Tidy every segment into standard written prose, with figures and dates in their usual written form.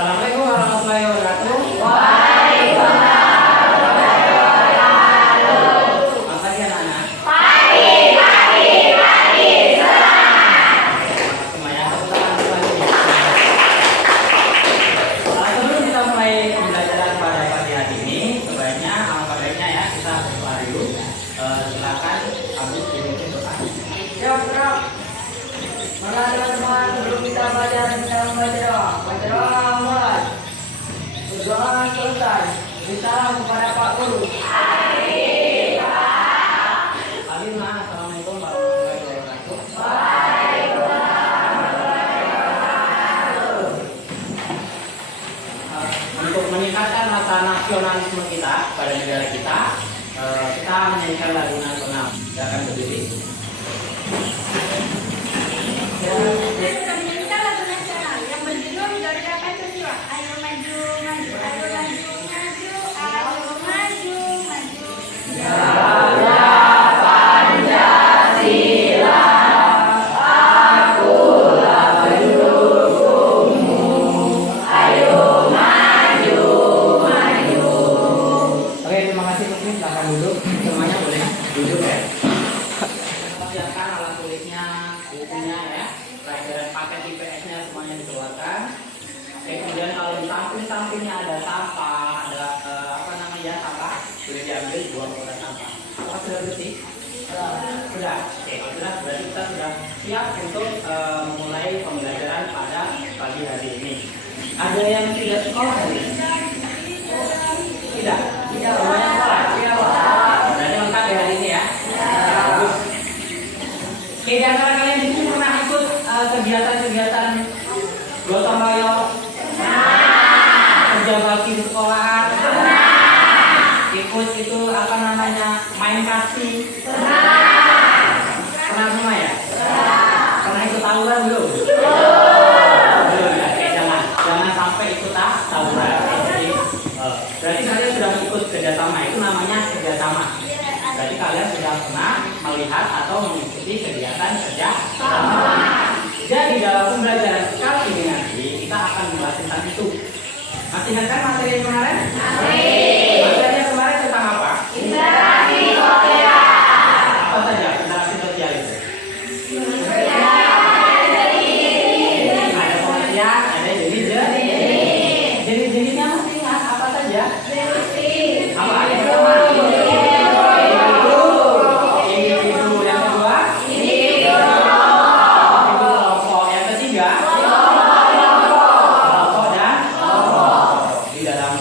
Assalamualaikum warahmatullahi wabarakatuh. Waalaikumsalam warahmatullahi wabarakatuh. Selamat pagi anak-anak. Pagi, selamat. Semuanya sebelum kita mulai pembelajaran pada pagi hari ini, sebaiknya alangkah baiknya ya kita berdoa dulu. Silakan habis dipimpin doa. Siap. Mari teman-teman, sebelum kita belajar, kita membaca doa. Baca doa mulai. Berdoa selesai. Bersalam kepada Pak Guru. Alimah, assalamualaikum warahmatullahi wabarakatuh. Untuk meningkatkan rasa nasionalisme kita pada negara kita, kita menyanyikan lagu nasional. Silakan berdiri. Kita menyanyikan lagu nasional yang berjudul Garuda Pancasila. Ayo maju, maju, ayo maju, maju, ayo maju, maju. Garuda Pancasila, akulah pendukungmu. Ayo maju, maju. Oke, terima kasih Putri. Silakan duduk. Semuanya boleh duduk ya. Siapkan alat tulisnya, bukunya ya. Pelajaran paket IPS-nya semuanya dikeluarkan. Oke, kemudian kalau di samping-sampingnya ada sampah, ada sampah, boleh diambil, buang ke sampah. Apakah sudah bersih? Sudah. Oke, sudah. Berarti kita sudah siap untuk memulai pembelajaran pada pagi hari ini. Ada yang tidak sekolah hari ini? Tidak. Semuanya sekolah. Berarti lengkap ya hari ini ya. Bagus. Oke, di antara kalian di sini pernah ikut kegiatan-kegiatan gotong royong? Kerja bakti di sekolahan? Ikut itu main kasih? Pernah semua ya? Pernah ikut tawuran belum? Belum ya? Oke, jangan sampai ikut tawuran. Berarti kalian sudah ikut kerjasama, itu namanya kerjasama. Berarti kalian sudah pernah melihat atau mengikuti kegiatan kerjasama. Jadi dalam pembelajaran kali ini nanti kita akan membahas tentang itu. Masih ingat kan materi yang kemarin? Materinya kemarin tentang apa? Interaksi sosial. Apa saja interaksi sosial itu? Ada pengertian, ada jenis-jenisnya masih ingat apa saja? Apa yang pertama? Individu. Yang kedua? Kelompok. Yang ketiga? Kelompok dan di dalam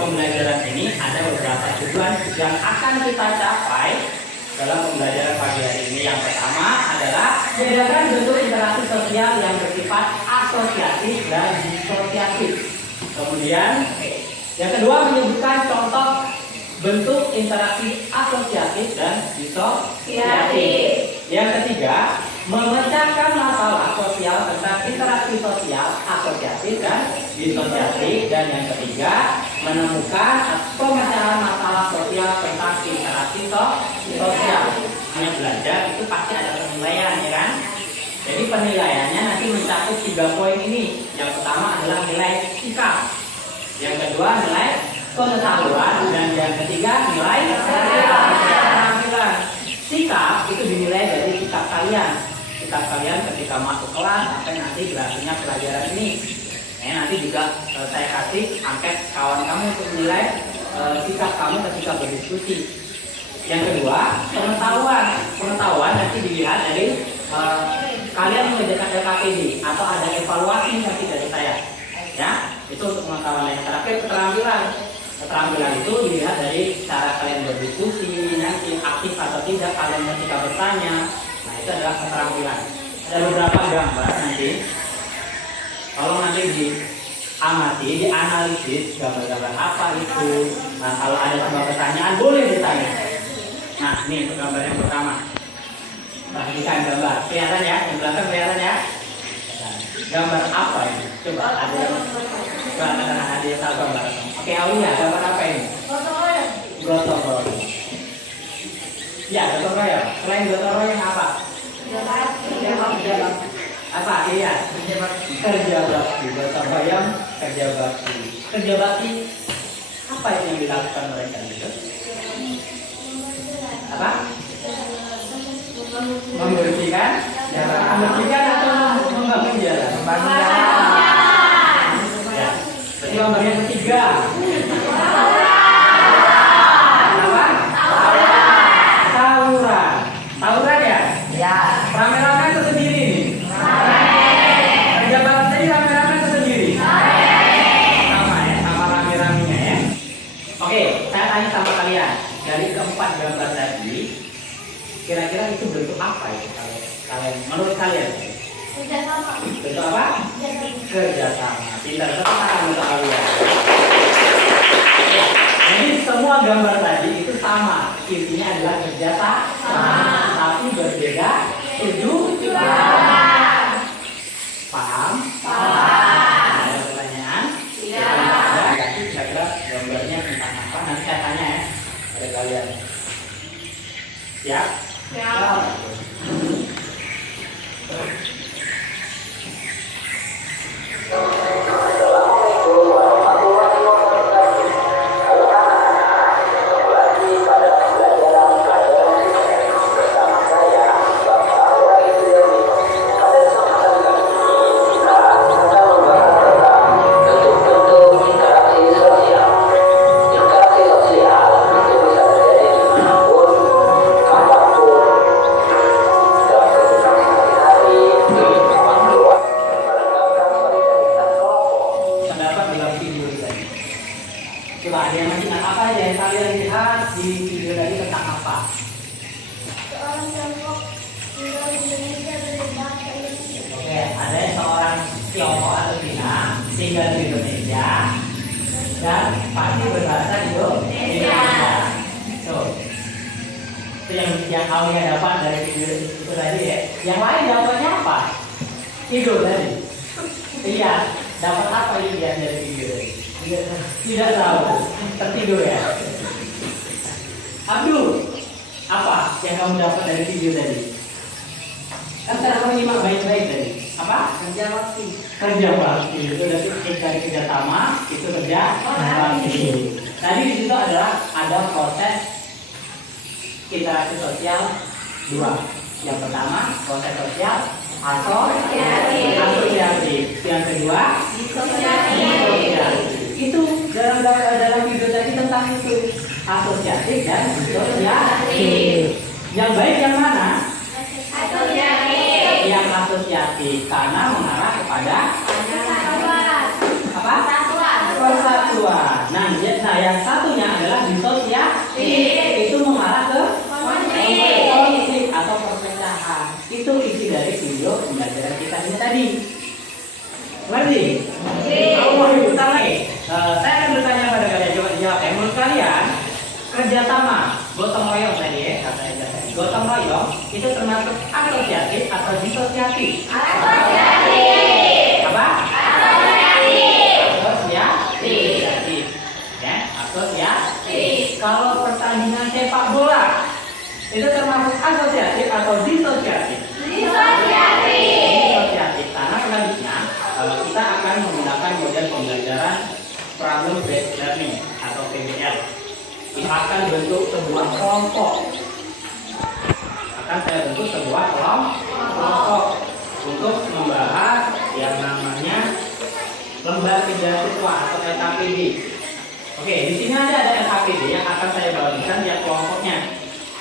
pembelajaran ini ada beberapa tujuan yang akan kita capai dalam pembelajaran pagi hari ini. Yang pertama adalah bedakan bentuk interaksi sosial yang bersifat asosiatif dan disosiatif. Kemudian yang kedua menyebutkan contoh bentuk interaksi asosiatif dan disosiatif. Yang ketiga memecahkan masalah sosial tentang interaksi sosial asosiatif dan disosiatif. Dan yang ketiga menemukan pemecahan masalah sosial tentang interaksi sosial. Hanya belajar itu pasti ada penilaian ya kan? Jadi penilaiannya nanti mencakup 3 poin ini. Yang pertama adalah nilai sikap, yang kedua nilai pengetahuan, dan yang ketiga nilai keterampilan. Sikap itu dinilai dari sikap kalian. Sikap kalian ketika masuk kelas sampai nanti berakhirnya pelajaran ini. Nanti juga saya kasih angket kawan kamu untuk menilai sikap kamu ketika berdiskusi. Yang kedua pengetahuan nanti dilihat dari kalian mengerjakan LKPD atau ada evaluasi nanti dari saya. Ya, itu untuk pengetahuan. Yang terakhir keterampilan itu dilihat dari cara kalian berdiskusi, nanti aktif atau tidak kalian ketika bertanya. Nah, itu adalah keterampilan. Ada beberapa gambar nanti. Kalau nanti diamati, dianalisis gambar-gambar apa itu. Nah, kalau ada sebuah pertanyaan boleh ditanya. Nah, ini gambar yang pertama. Perhatikan gambar. Kelihatan ya? Yang belakang kelihatan ya? Nah, gambar apa ini? Coba ada yang tahu gambar. Oke, Aulia, gambar apa ini? Gotong royong. Ya, gotong royong. Selain gotong royong apa? Apa? Iya. Kerja bakti gotong royong kerja bakti. Kerja bakti apa yang dilakukan mereka itu? Apa? Membersihkan jalan. Membersihkan atau membangun jalan? Membangun jalan. Ya. Berarti nomor yang ketiga. Apa? Tawuran. Tawuran ya? Ya. Rame-rame atau sendiri nih? Kerja bakti tadi rame-rame atau sendiri? Sama ya, sama rame-ramenya ya. Oke, saya tanya sama kalian. Dari keempat gambar tadi, kira-kira itu bentuk apa ya kalian menurut kalian? Kerjasama. Bentuk apa? Kerjasama. Pintar sekali untuk kalian. Jadi semua gambar tadi itu sama, intinya adalah kerjasama, tapi berbeda tujuan. Paham? Ada pertanyaan? Tidak. Jadi kira-kira gambarnya tentang apa? Nanti saya tanya ya pada kalian. Siap? Siap. Pendapat dalam video tadi. Coba ada yang masih apa aja yang kalian lihat di video tadi tentang apa? Seorang Tiongkok tinggal di Indonesia dari bahasa Indonesia. Oke, ada seorang Tiongkok atau Cina tinggal di Indonesia dan pasti berbahasa Indonesia. So, itu yang Aulia dapat dari video itu tadi ya. Yang lain dapatnya apa? Tidur tadi. Iya, dapat apa yang dia dari video tadi? Tidak tahu, tertidur ya. Abdul, apa yang kamu dapat dari video tadi? Kan saya menyimak baik-baik tadi. Apa? Kerja bakti. Kerja bakti itu dari kerja sama itu kerja bakti. Tadi di situ adalah ada proses interaksi sosial dua. Yang pertama proses sosial asosiatif. Yang kedua disosiatif. Itu dalam video tadi tentang itu asosiatif dan disosiatif. Yang baik yang mana? Yang asosiatif karena mengarah kepada apa? Persatuan. Nah, yang satunya adalah disosiatif. Itu mengarah ke konflik atau perpecahan. Itu isi dari video pembelajaran kita ini tadi. Ngerti? Mau diputar lagi? Saya akan bertanya pada kalian, coba dijawab ya. Menurut kalian kerjasama gotong royong tadi ya, katanya gotong royong itu termasuk asosiatif atau disosiatif? Apa? Asosiatif. Ya, asosiatif. Kalau pertandingan sepak bola itu termasuk asosiatif atau disosiatif? Disosiatif. Karena selanjutnya kita akan menggunakan model pembelajaran problem based learning atau PBL. Ini akan bentuk sebuah kelompok. Akan saya bentuk sebuah kelompok untuk membahas yang namanya lembar kerja siswa atau LKPD. Oke, di sini ada LKPD yang akan saya bagikan tiap kelompoknya.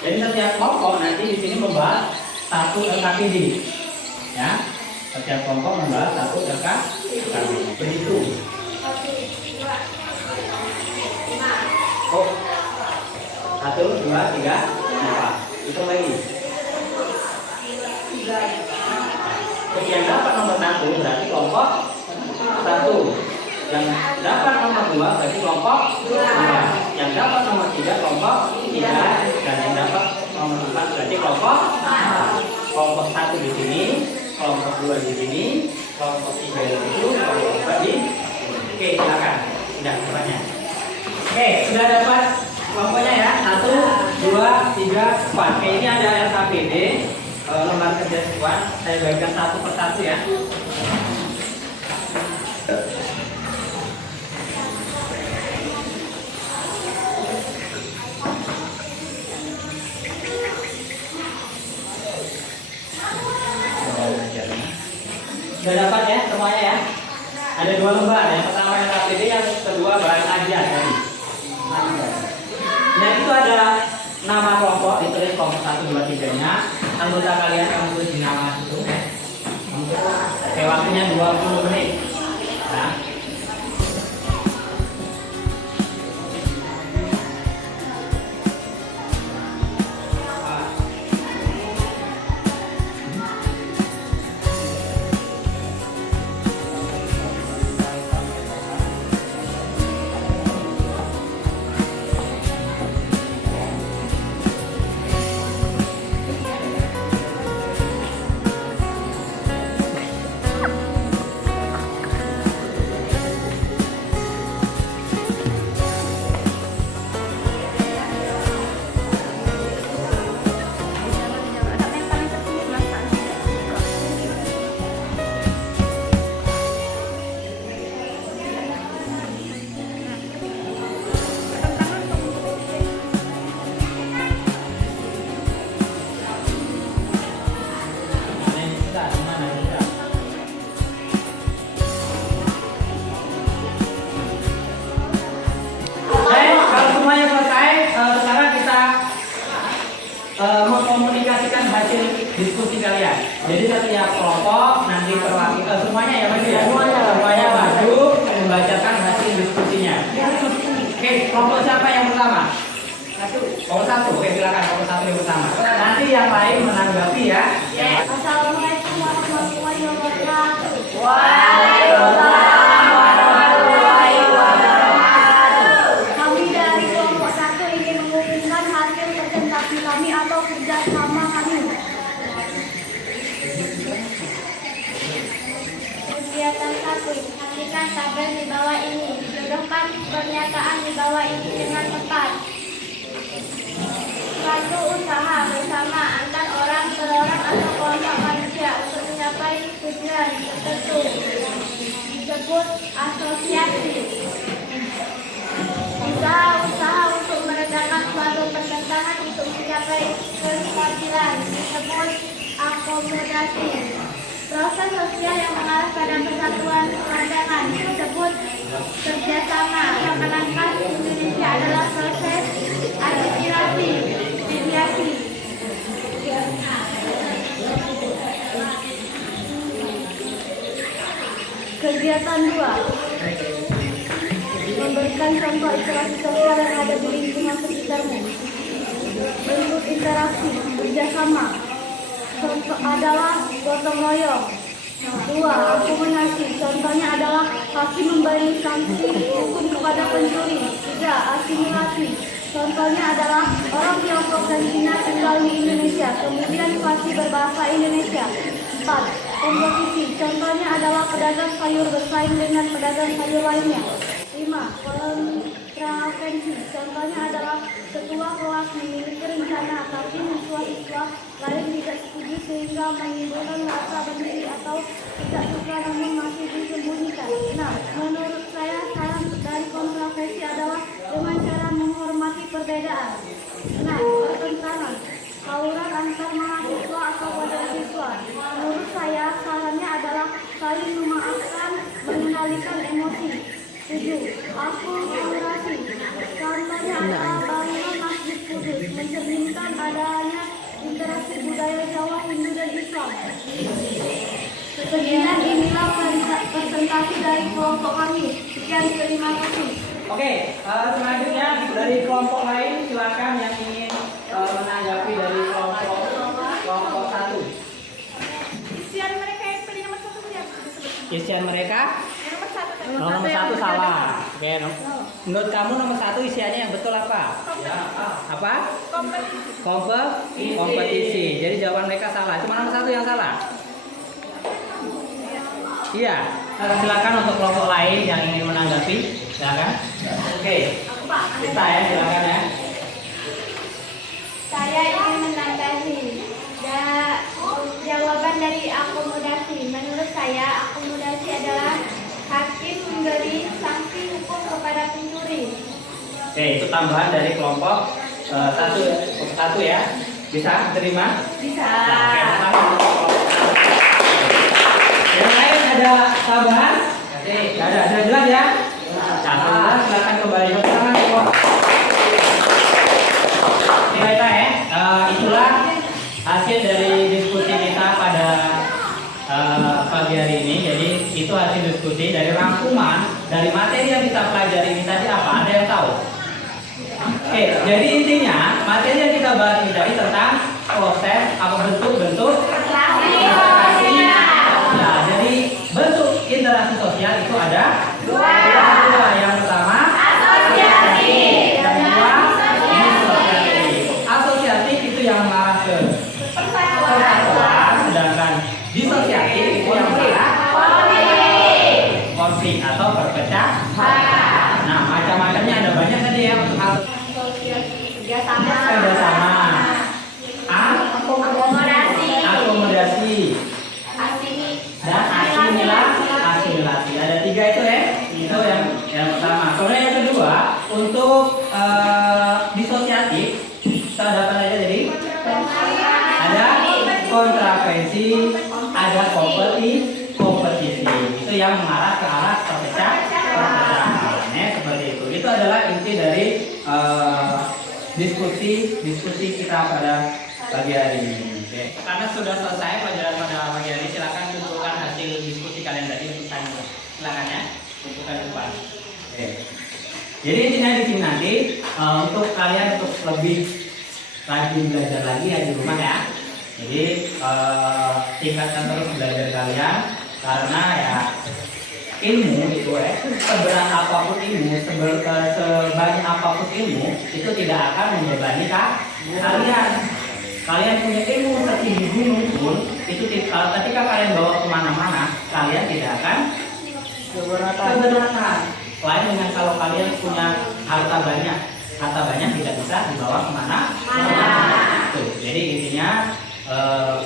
Jadi setiap kelompok nanti di sini membahas satu LKPD. Ya, setiap kelompok membahas satu LKPD. Begitu. Oh, 1, 2, 3, 4. Hitung lagi. Yang dapat nomor 1 berarti kelompok 1. Yang dapat nomor 2 berarti kelompok 2. Yang dapat nomor 3 kelompok 3. Dan yang dapat nomor 4 berarti kelompok 4. Kelompok 1 di sini, kelompok 2 di sini, kelompok 3 di situ, kelompok 4 di sini. Oke, silakan. Sudah semuanya. Oke, sudah dapat kelompoknya ya. 1, 2, 3, 4. Oke, ini ada LKPD. Lembar kerja siswa. Saya bagikan satu persatu ya. Sudah dapat ya semuanya ya? Ada 2 lembar. Yang pertama yang KTD, yang kedua bahan ajar tadi. Yang itu ada nama kelompok, ditulis kelompok 1, 2, 3-nya. Anggota kalian akan tulis di nama itu. Oke, waktunya 20 menit. Nah. Mengkomunikasikan hasil diskusi kalian. Jadi setiap kelompok nanti perwakilan semuanya ya Mas ya. Semuanya maju membacakan hasil diskusinya. Oke, kelompok siapa yang pertama? Kelompok 1. Oke, silakan kelompok 1 yang pertama. Nanti yang lain menanggapi ya. Assalamualaikum warahmatullahi wabarakatuh. Waalaikumsalam warahmatullahi wabarakatuh. Kami dari kelompok 1 ingin mengumumkan hasil presentasi kami atau kerjasama kami. Kegiatan 1, pastikan tabel di bawah ini. Jodohkan pernyataan di bawah ini dengan tepat. Suatu usaha bersama antar orang per orang atau kelompok manusia untuk mencapai tujuan tertentu disebut asosiasi. Usaha untuk meredakan suatu pertentangan untuk mencapai kestabilan disebut akomodasi. Proses sosial yang mengarah pada persatuan pandangan disebut kerjasama. Seakan-akan Indonesia adalah proses aspirasi, mediasi. Kegiatan 2, memberikan contoh interaksi sosial yang ada di lingkungan sekitarmu. Bentuk interaksi kerjasama contoh adalah gotong royong. 2, akomodasi. Contohnya adalah hakim memberi sanksi hukum kepada pencuri. 3, asimilasi. Contohnya adalah orang Tiongkok dan Cina tinggal di Indonesia, kemudian pasti berbahasa Indonesia. 4, kompetisi. Contohnya adalah pedagang sayur bersaing dengan pedagang sayur lainnya. 5, kontravensi. Contohnya adalah ketua kelas memiliki rencana tapi siswa-siswa lain tidak setuju sehingga menimbulkan rasa benci atau tidak suka namun masih disembunyikan. 6, menurut saya saran dari kontravensi adalah dengan cara menghormati perbedaan. 6, pertentangan. Tawuran antar mahasiswa atau wadah siswa. Menurut saya sarannya adalah saling memaafkan, mengendalikan emosi. 7, akulturasi. Contohnya adalah bangunan Masjid Kudus mencerminkan adanya interaksi budaya Jawa, Hindu, dan Islam. Sekian inilah presentasi dari kelompok kami. Sekian, terima kasih. Oke, selanjutnya dari kelompok lain silakan yang ingin menanggapi dari kelompok 1. Isian mereka yang pilih nomor 1 ya. Isian mereka? Nomor 1. Nomor 1 salah. Oke, menurut kamu nomor 1 isiannya yang betul apa? Apa? Kompetisi. Jadi jawaban mereka salah. Cuma nomor 1 yang salah. Iya. Silakan untuk kelompok lain yang ingin menanggapi. Silakan. Oke. Kita ya, silakan ya. Saya ingin menanggapi jawaban dari akomodasi. Menurut saya akomodasi adalah hakim memberi sanksi hukum kepada pencuri. Oke, itu tambahan dari kelompok 1 ya. Bisa terima? Bisa. Nah, oke, yang lain tambahan? Nggak ada. Sudah jelas ya? Nah, silakan kembali ke tangan. Baik ya. Itulah hasil dari diskusi kita pada pagi hari ini. Jadi itu hasil diskusi dari rangkuman dari materi yang kita pelajari ini tadi apa? Ada yang tahu? Oke, jadi intinya materi yang kita bahas ini tadi tentang proses atau bentuk-bentuk interaksi. Nah, jadi bentuk interaksi sosial itu ada dua. Yang pertama asosiatif, yang kedua disosiatif. Asosiatif itu yang mengarah ke persatuan, sedangkan disosiatif itu yang mengarah konflik atau perpecahan. Nah, macam-macamnya ada banyak tadi ya untuk kerjasama, akomodasi, dan asimilasi. Ada 3 itu ya. Itu yang pertama. Kemudian yang kedua untuk disosiatif, kita ada apa aja jadi? Ada kontravensi, ada kompetisi. Itu yang mengarah ke arah perpecahan. Seperti itu. Itu adalah inti dari diskusi kita pada pagi hari ini. Oke. Karena sudah selesai pelajaran pada pagi hari ini, silakan tunjukkan hasil diskusi kalian tadi untuk saya. Silakan ya, tunjukkan di depan. Oke. Jadi intinya di sini nanti untuk kalian untuk lebih rajin belajar lagi ya di rumah ya. Jadi tingkatkan terus belajar kalian karena ya ilmu itu seberat apapun ilmu, sebanyak apapun ilmu itu tidak akan membebani kalian. Kalian punya ilmu setinggi gunung pun itu ketika kalian bawa kemana-mana kalian tidak akan keberatan. Lain dengan kalau kalian punya harta banyak tidak bisa dibawa kemana. Jadi intinya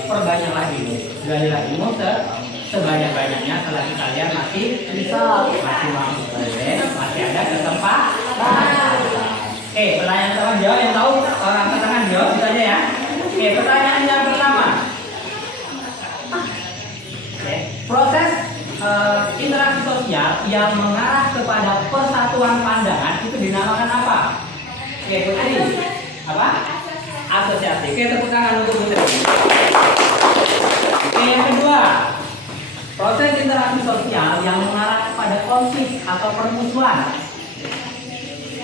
perbanyaklah ilmu, galilah ilmu sebanyak-banyaknya selagi kalian masih mampu, masih ada kesempatan. Oke, pertanyaan teman jawab yang tahu angkat tangan jawab bisa aja ya. Oke, pertanyaan yang pertama. Proses interaksi sosial yang mengarah kepada persatuan pandangan itu dinamakan apa? Oke, Putri. Apa? Asosiatif. Oke, tepuk tangan untuk Putri. Oke, yang kedua. Proses interaksi sosial yang mengarah kepada konflik atau permusuhan.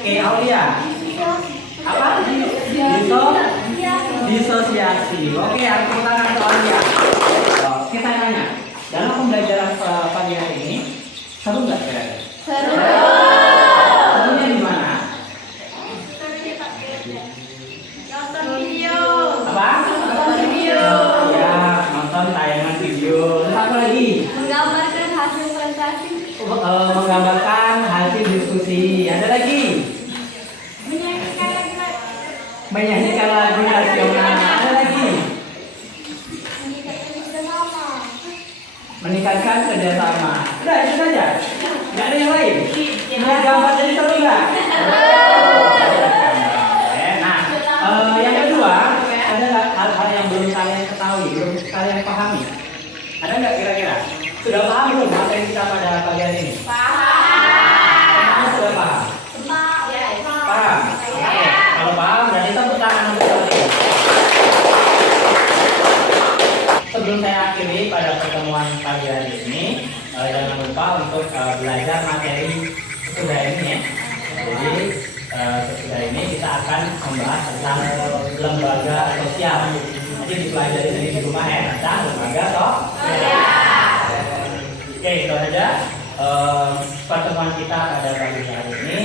Oke, Aulia. Apa? Disosiasi. Oke, tepuk tangan untuk Aulia. Kita tanya, dalam pembelajaran pagi hari ini seru nggak kira-kira? Seru. Serunya di mana? Nonton video. Apa? Nonton video. Ya, nonton tayangan video. Terus apa lagi? Menggambarkan hasil presentasi. Menggambarkan hasil diskusi. Ada lagi? Menyanyikan lagu nasional. Ada lagi? Meningkatkan kerjasama. Udah itu saja. Nggak ada yang lain. Nah, gambar jadi seru nggak? Nah, yang kedua ada hal-hal yang belum kalian ketahui, belum kalian pahami. Ada nggak kira-kira? Sudah paham belum materi kita pada pagi hari ini? Paham. Sudah paham? Paham. Oke. Kalau paham, berarti tepuk tangan untuk kalian. Sebelum saya akhiri pada pertemuan pagi hari ini, jangan lupa untuk belajar materi sesudah ini ya. Jadi sesudah ini kita akan membahas tentang lembaga sosial. Nanti dipelajari di rumah ya tentang lembaga sosial. Oke, itu saja pertemuan kita pada pagi hari ini.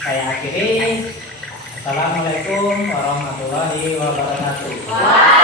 Saya akhiri. Assalamualaikum warahmatullahi wabarakatuh.